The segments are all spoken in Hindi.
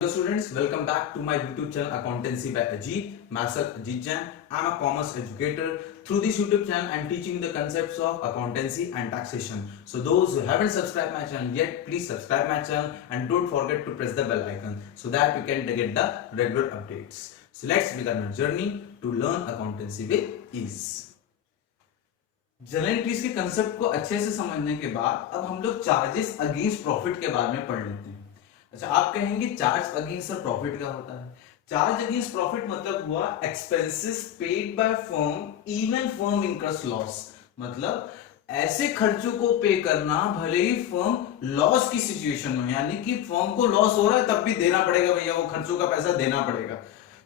Hello students, welcome back to my YouTube channel Accountancy by Ajit. Myself Ajit Jain. I am a commerce educator. Through this YouTube channel, I am teaching the concepts of accountancy and taxation. So those who haven't subscribed my channel yet, please subscribe my channel and don't forget to press the bell icon so that you can get the regular updates. So let's begin our journey to learn accountancy with ease. Journal entries के कंसेप्ट को अच्छे से समझने के बाद अब हम लोग चार्जेस अगेंस्ट प्रॉफिट के बारे में पढ़ लेते हैं। अच्छा, आप कहेंगे चार्ज अगेंस्ट प्रॉफिट क्या होता है? चार्ज अगेंस्ट प्रॉफिट मतलब हुआ expenses paid by firm even firm incurs loss. मतलब ऐसे खर्चों को पे करना भले ही फर्म लॉस की सिचुएशन में, यानी कि फर्म को लॉस हो रहा है तब भी देना पड़ेगा, भैया वो खर्चों का पैसा देना पड़ेगा।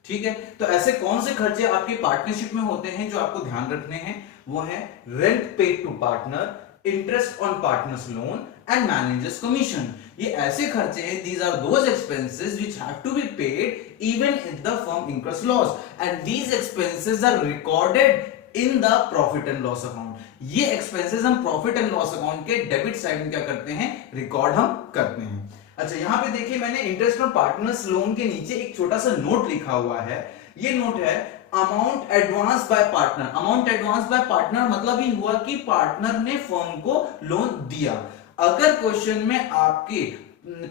ठीक है, तो ऐसे कौन से खर्चे आपकी पार्टनरशिप में होते हैं जो आपको ध्यान रखने हैं? वो है rent paid to partner, interest on partners loan and managers commission. ये ऐसे खर्चे हैं, these are those expenses which have to be paid even if the firm incurs loss and these expenses are recorded in the profit and loss account। ये expenses हम profit and loss account के डेबिट साइड में क्या करते हैं? रिकॉर्ड हम करते हैं। अच्छा, यहां पे देखिए मैंने इंटरेस्ट ऑन पार्टनर्स लोन के नीचे एक छोटा सा नोट लिखा हुआ है। ये नोट है amount advance bye partner. Amount advance bye partner मतलब ही हुआ कि पार्टनर ने फर्म को लोन दिया। अगर क्वेश्चन में आपके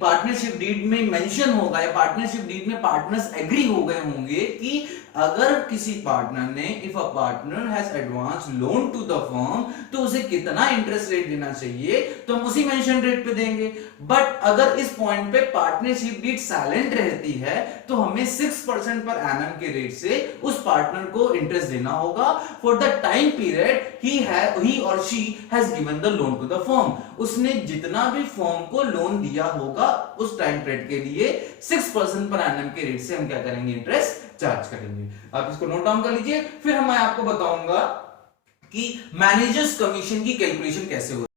पार्टनरशिप डीड में मेंशन होगा या पार्टनरशिप डीड में पार्टनर्स एग्री हो गए होंगे कि अगर किसी पार्टनर ने if a partner has advance loan to the firm तो उसे कितना इंटरेस्ट रेट देना चाहिए, तो हम उसी मेंशन रेट पे देंगे। बट अगर इस पॉइंट पे पार्टनरशिप डीड साइलेंट रहती है तो हमें 6% पर एनम के रेट से उस पार्टनर को इंटरेस्ट देना होगा फॉर द टाइम पीरियड ही और she has given the loan to the firm. उसने जितना भी फर्म को लोन दिया होगा उस टाइम पीरियड के लिए 6% पर एनम के रेट से हम क्या करेंगे? इंटरेस्ट चार्ज करेंगे। आप इसको नोट डाउन कर लीजिए, फिर मैं आपको बताऊंगा कि मैनेजर्स कमीशन की कैलकुलेशन कैसे होती है।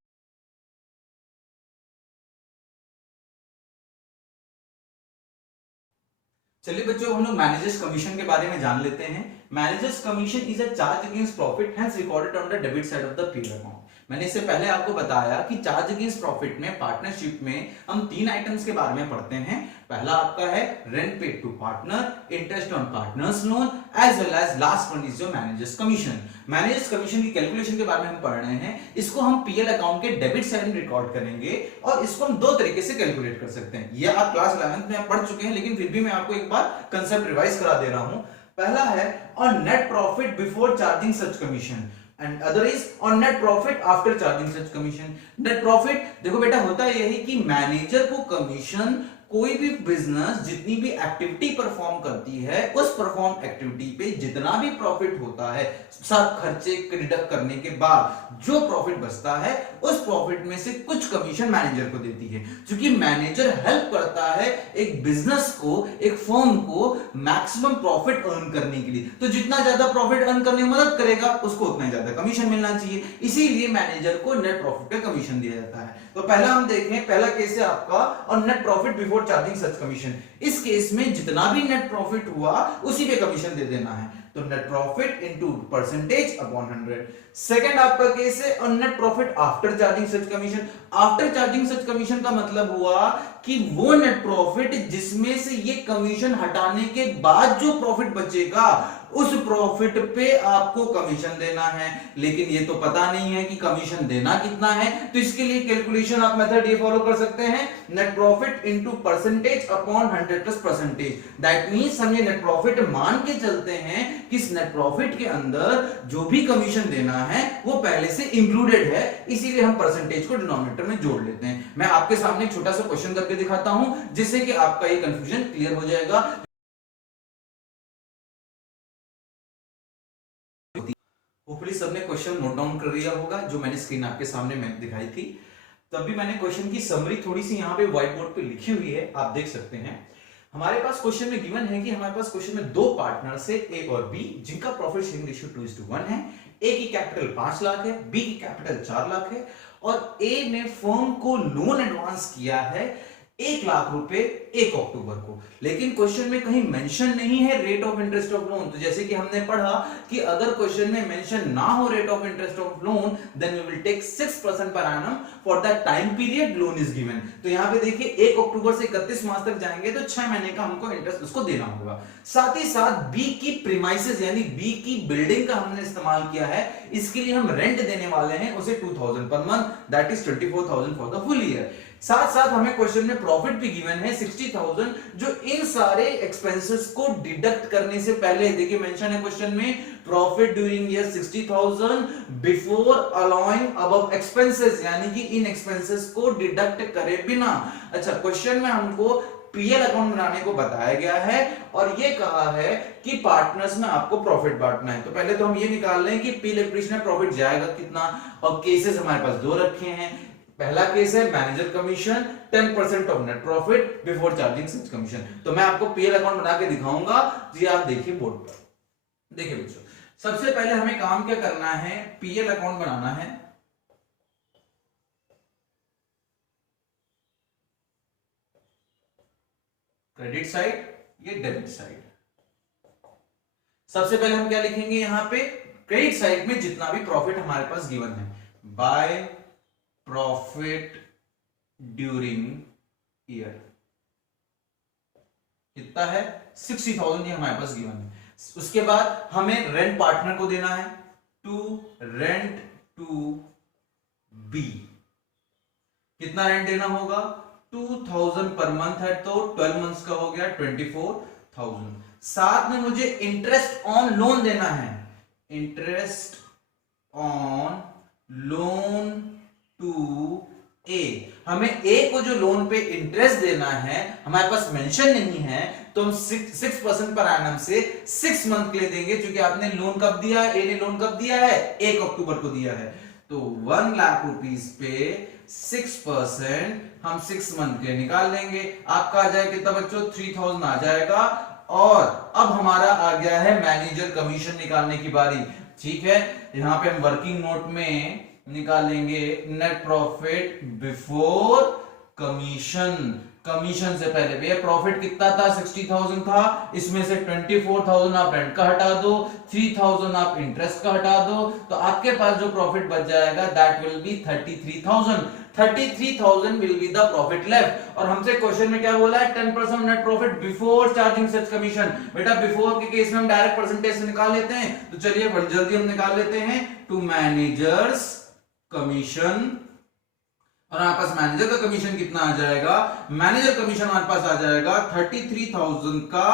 चलिए बच्चों, हम लोग मैनेजर्स कमीशन के बारे में जान लेते हैं। Managers commission is a charge against profit has recorded on the debit side of the P account. मैंने इससे पहले आपको बताया कि चार्ज अगेंस्ट प्रॉफिट में पार्टनरशिप में हम 3 आइटम्स के बारे में पढ़ते हैं। पहला आपका है rent paid to partner, interest on partners loan as well as last one is your managers commission. Managers commission की कैलकुलेशन के बारे में हम पढ़ रहे हैं। इसको हम पीएल अकाउंट के डेबिट साइड में रिकॉर्ड करेंगे और इसको हम 2 तरीके से कैलकुलेट कर सकते हैं। ये आप क्लास 11th में पढ़ चुके हैं, लेकिन फिर भी मैं आपको एक बार कंसेप्ट रिवाइज करा दे रहा हूं। पहला है on net profit before charging such commission and other is on net profit after charging such commission। net profit देखो बेटा होता है यही कि मैनेजर को कमीशन कोई भी बिजनेस जितनी भी एक्टिविटी परफॉर्म करती है उस परफॉर्म एक्टिविटी पे जितना भी प्रॉफिट होता है सब खर्चे डिडक्ट करने के बाद जो प्रॉफिट बचता है उस प्रॉफिट में से कुछ कमीशन मैनेजर को देती है। क्योंकि मैनेजर हेल्प करता है एक बिजनेस को, एक फर्म को मैक्सिमम प्रॉफिट अर्न करने के लिए, तो जितना ज्यादा प्रॉफिट अर्न करने में मदद करेगा उसको उतना ज्यादा कमीशन मिलना चाहिए। इसीलिए मैनेजर को नेट प्रॉफिट पे कमीशन दिया जाता है। तो पहला हम देखें, पहला केस है आपका और नेट प्रॉफिट बिफोर चार्जिंग सच कमीशन। इस केस में जितना भी नेट प्रॉफिट हुआ उसी पे कमीशन दे देना है, तो net profit into percentage upon 100। Second आपका केस है और नेट प्रॉफिट आफ्टर चार्जिंग सच कमीशन। आफ्टर चार्जिंग सच कमीशन का मतलब हुआ कि वो नेट प्रॉफिट जिसमें से ये कमीशन हटाने के बाद जो प्रॉफिट बचेगा उस प्रॉफिट पे आपको कमीशन देना है। लेकिन ये तो पता नहीं है कि कमीशन देना कितना है, तो इसके लिए कैलकुलेशन आप मेथड ये फॉलो कर सकते हैं, net profit into percentage upon 100 plus percentage. That means हम ये नेट प्रॉफिट मान के चलते हैं कि इस नेट प्रॉफिट के अंदर जो भी कमीशन देना है वो पहले से इंक्लूडेड है, इसीलिए हम परसेंटेज को डिनोमिनेटर में जोड़ लेते हैं। मैं आपके सामने एक छोटा सा क्वेश्चन करके दिखाता हूं जिससे कि आपका ये कंफ्यूजन क्लियर हो जाएगा। होपफुली सबने क्वेश्चन नोट डाउन कर लिया होगा जो मैंने स्क्रीन आपके सामने मैं दिखाई थी। तब भी मैंने क्वेश्चन की समरी थोड़ी सी यहाँ पे व्हाइट बोर्ड पे लिखी हुई है, आप देख सकते हैं। हमारे पास क्वेश्चन में गिवन है कि हमारे पास क्वेश्चन में 2 पार्टनर्स है ए और बी, जिनका प्रॉफिट शेयरिंग रेशियो 2:1 है। ए की कैपिटल 5 लाख है, बी की कैपिटल 4 लाख है और ए ने फर्म को लोन एडवांस किया है 1 लाख रुपए 1 अक्टूबर को। लेकिन क्वेश्चन में कहीं मेंशन नहीं है rate of interest of loan. तो जैसे कि हमने पढ़ा कि अगर क्वेश्चन में मेंशन ना हो rate of interest of loan, then we will take 6% per annum for the time period loan is given. तो यहाँ पे देखिए 1 अक्टूबर से 31 मार्च तक जाएंगे तो 6 महीने का हमको इंटरेस्ट उसको देना होगा। साथ ही साथ बी की प्रीमाइसेस यानी बी की बिल्डिंग का हमने इस्तेमाल किया है, इसके लिए हम रेंट देने वाले हैं उसे 2000 per month, that is 24,000 for the full year. साथ साथ हमें क्वेश्चन में प्रॉफिट भी गिवन है 60,000, जो इन सारे एक्सपेंसेस को डिडक्ट करने से पहले, देखिए मेंशन है क्वेश्चन में profit during year 60,000 before allowing above expenses, यानी कि इन एक्सपेंसेस को डिडक्ट करे बिना। अच्छा, क्वेश्चन में हमको पीएल अकाउंट बनाने को बताया गया है और ये कहा है कि पार्टनर्स में आपको प्रॉफिट बांटना है। तो पहले तो हम ये निकाल लें कि पी इलेक्ट्रीशियन में प्रॉफिट जाएगा कितना, और केसेस हमारे पास दो रखे हैं। पहला केस है manager commission 10% of net profit before charging such commission. तो मैं आपको पीएल अकाउंट बना के दिखाऊंगा, जी आप देखिए बोर्ड पर। देखिए बच्चों, सबसे पहले हमें काम क्या करना है, पीएल अकाउंट बनाना है। क्रेडिट साइड, ये डेबिट साइड। सबसे पहले हम क्या लिखेंगे यहां पे, क्रेडिट साइड में जितना भी प्रॉफिट हमारे पास गिवन है, बाय प्रॉफिट ड्यूरिंग ईयर कितना है 60,000, ये हमारे पास गिवन है। उसके बाद हमें रेंट पार्टनर को देना है, टू रेंट टू बी। कितना रेंट देना होगा, 2000 पर मंथ है तो 12 मंथ्स का हो गया 24,000। साथ में मुझे इंटरेस्ट ऑन लोन देना है, इंटरेस्ट ऑन लोन टू ए। हमें ए को जो लोन पे इंटरेस्ट देना है हमारे पास मेंशन नहीं है, तो हम 6% पर एनम से 6 मंथ के लिए देंगे, क्योंकि आपने लोन कब दिया है, ए ने लोन कब दिया है, 1 अक्टूबर को दिया है। तो 1 लाख रुपीस पे 6% हम 6 मंथ के निकाल लेंगे। आपका आ जाएगा कितना बच्चों, 3000 आ जाएगा। और अब हमारा आ गया है मैनेजर कमीशन निकालने की बारी। ठीक है, यहां पे हम वर्किंग नोट में निकालेंगे net profit before commission. Commission से पहले भैया प्रॉफिट कितना था, 60,000 था, इसमें से 24,000 आप रेंट का हटा दो, 3,000 आप इंटरेस्ट का हटा दो, तो आपके पास जो प्रॉफिट बच जाएगा that will be 33,000। 33,000 will be the profit left. और हमसे क्वेश्चन में क्या बोला है, 10% नेट प्रॉफिट बिफोर चार्जिंग सच कमीशन। बेटा बिफोर के केस में हम डायरेक्ट परसेंटेज से निकाल लेते हैं, तो चलिए जल्दी हम निकाल लेते हैं। टू मैनेजर्स कमीशन, और हमारे पास मैनेजर का कमीशन कितना आ जाएगा, मैनेजर कमीशन हमारे पास आ जाएगा 33,000 का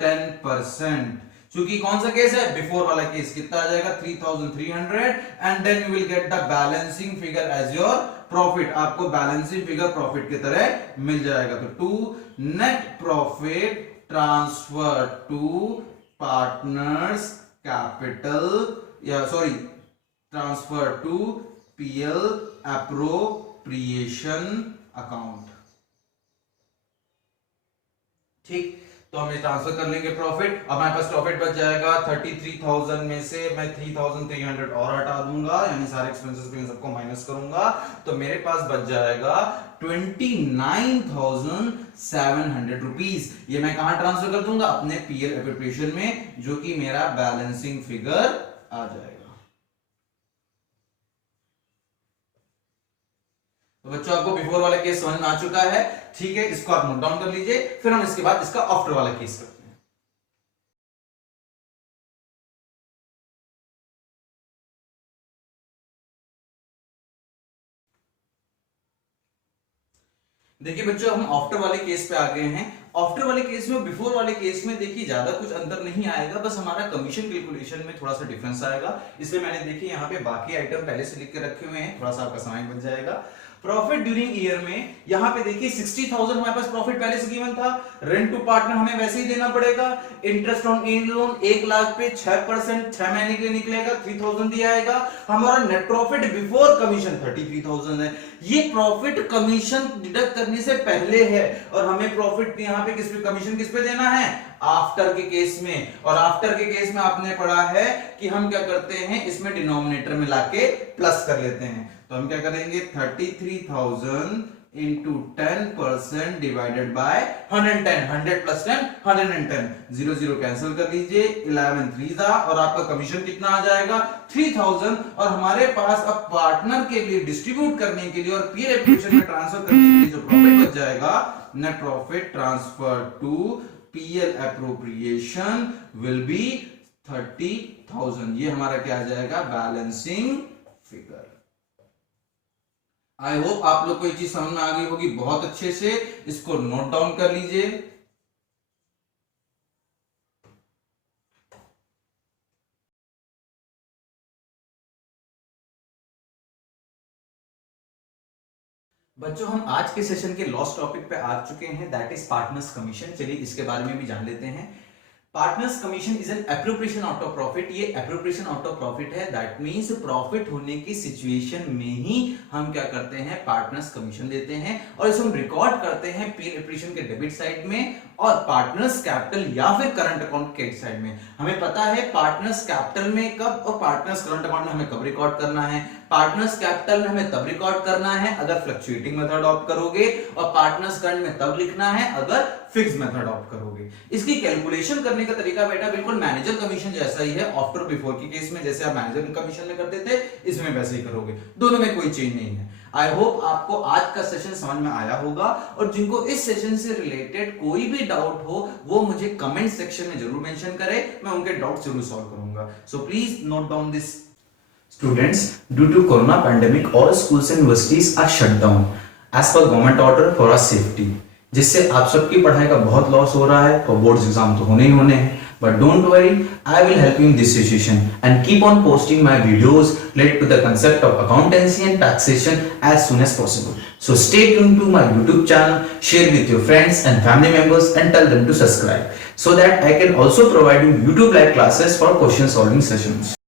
10%। क्योंकि कौन सा केस है, बिफोर वाला केस, कितना आ जाएगा 3,300, and then you will get the balancing figure as your profit. आपको बैलेंसिंग फिगर प्रॉफिट की तरह मिल जाएगा। तो to net profit transfer to partners capital, या sorry transfer to PL appropriation account. ठीक, तो हम ये ट्रांसफर कर लेंगे प्रॉफिट। अब हमारे पास प्रॉफिट बच जाएगा 33,000 में से मैं 3,300 और हटा दूंगा, यानी सारे एक्सपेंसेस पे इन सबको माइनस करूंगा, तो मेरे पास बच जाएगा 29,700 रुपीस। ये मैं कहां ट्रांसफर कर दूंगा, अपने पीएल एप्रोप्रिएशन में, जो कि मेरा बैलेंसिंग फिगर आ जाएगा। तो बच्चों आपको बिफोर वाला केस समझ में आ चुका है, ठीक है, इसको आप नोट डाउन कर लीजिए, फिर हम इसके बाद इसका आफ्टर वाला केस करते हैं। देखिए बच्चों, हम आफ्टर वाले केस पे आ गए हैं। आफ्टर वाले केस में बिफोर वाले केस में देखिए ज्यादा कुछ अंतर नहीं आएगा, बस हमारा कमीशन कैलकुलेशन में थोड़ा सा डिफरेंस आएगा। इसलिए मैंने देखिए यहाँ पे बाकी आइटम पहले से लिख के रखे हुए हैं, थोड़ा सा आपका समय बच जाएगा। प्रॉफिट ड्यूरिंग ईयर में यहाँ पे देखिए 60,000 हमारे पास प्रॉफिट पहले से गिवन था, रेंट टू पार्टनर हमें वैसे ही देना पड़ेगा, interest on in loan 1 lakh पे 6% 6 महीने के लिए निकलेगा, 3,000 दिया आएगा। हमारा नेट प्रॉफिट बिफोर कमीशन 33,000 है। ये प्रॉफिट कमीशन डिडक्ट करने से पहले है, और हमें प्रॉफिट यहाँ पे किस पे, कमीशन किस पे देना है, आफ्टर के केस में। और आफ्टर के केस में आपने पढ़ा है कि हम क्या करते हैं, इसमें डिनोमिनेटर में लाके प्लस कर लेते हैं। तो हम क्या करेंगे, 33,000 into 10% divided by 110, 100 plus 10, 110, 0 0 cancel कर लीजिए, 11 3 और आपका कमीशन कितना आ जाएगा 3000। और हमारे पास अब पार्टनर के लिए डिस्ट्रीब्यूट करने के लिए और पीयर एप्लीकेशन में ट्रांसफर करने के लिए जो प्रॉफिट बच जाएगा, net profit transfer to PL appropriation will be 30,000। ये हमारा क्या आ जाएगा, बैलेंसिंग फिगर। आई होप आप लोग को ये चीज समझ में आ गई होगी बहुत अच्छे से। इसको नोट डाउन कर लीजिए। बच्चों हम आज के सेशन के लास्ट टॉपिक पे आ चुके हैं, दैट इज पार्टनर्स कमीशन। चलिए इसके बारे में भी जान लेते हैं। Partners commission is an appropriation out of profit. ये एप्रोप्रिएशन आउट ऑफ प्रॉफिट है, दैट मींस प्रॉफिट होने की सिचुएशन में ही हम क्या करते हैं, पार्टनर्स कमीशन देते हैं और इसे हम रिकॉर्ड करते हैं पीयर एप्रीशिएशन के डेबिट साइड में और पार्टनर्स कैपिटल या फिर करंट अकाउंट के साइड में। हमें पता है पार्टनर्स कैपिटल में कब और पार्टनर्स करंट अकाउंट में हमें कब रिकॉर्ड करना है। पार्टनर्स कैपिटल में हमें तब रिकॉर्ड करना है अगर फ्लक्चुएटिंग मेथड अडॉप्ट करोगे, और पार्टनर्स करंट में तब लिखना है अगर फिक्स मेथड अडॉप्ट करोगे। इसकी कैलकुलेशन करने का तरीका बेटा बिल्कुल मैनेजर कमीशन जैसा ही है। आफ्टर बिफोर के केस में जैसे आप मैनेजर कमीशन में करते थे, इसमें वैसे ही करोगे, दोनों में कोई चेंज नहीं है। आई होप आपको आज का सेशन समझ में आया होगा, और जिनको इस सेशन से रिलेटेड कोई भी डाउट हो वो मुझे कमेंट सेक्शन में जरूर मेंशन करें, मैं उनके डाउट जरूर सॉल्व करूंगा। So please note down this. Students, due to corona pandemic, all schools and universities are shut down as per government order for our safety, जिससे आप सबकी पढ़ाई का बहुत लॉस हो रहा है और बोर्ड्स एग्जाम तो होने ही होने हैं। But don't worry, I will help you in this situation and keep on posting my videos related to the concept of accountancy and taxation as soon as possible. So stay tuned to my YouTube channel, share with your friends and family members and tell them to subscribe so that I can also provide you YouTube live classes for question solving sessions.